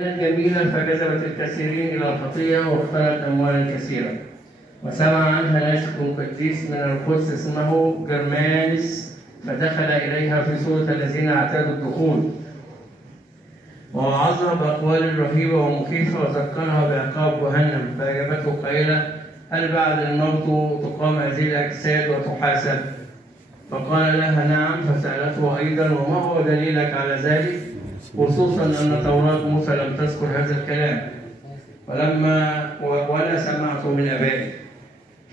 كانت جميلة فجذبت الكثيرين إلى الخطية واختلت أموالا كثيرة. وسمع عنها ناسك قديس من القدس اسمه جرمانس، فدخل إليها في صورة الذين اعتادوا الدخول، ووعظها بأقوال رهيبة ومخيفة وذكرها بعقاب جهنم. فأجابته قائلة: هل بعد الموت تقام هذه الأجساد وتحاسب؟ فقال لها: نعم. فسألته أيضا: وما هو دليلك على ذلك؟ خصوصا أن توراة موسى لم تذكر هذا الكلام ولا سمعته من أبائي.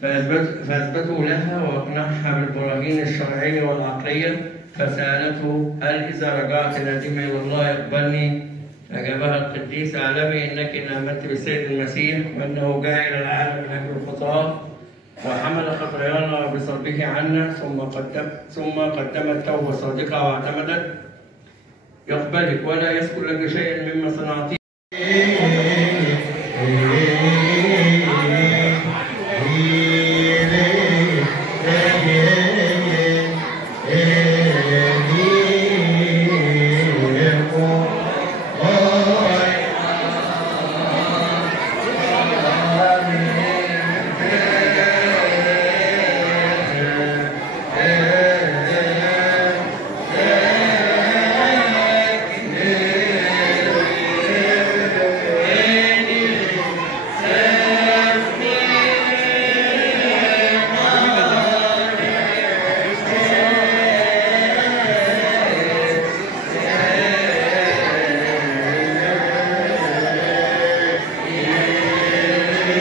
فأثبتوا لها وأقنعها بالبراهين الشرعية والعقلية. فسألته: هل إذا رجعت نديما إلى الله يقبلني؟ أجابها القديس: اعلمي أنك إن آمنت بالسيد المسيح وأنه جاء إلى العالم من أجل الخطاة وحمل خطايانا بصلبه عنا، ثم قدمت توبة صادقة واعتمدت، يقبلك ولا يذكر لك شيئا مما صنعتيه.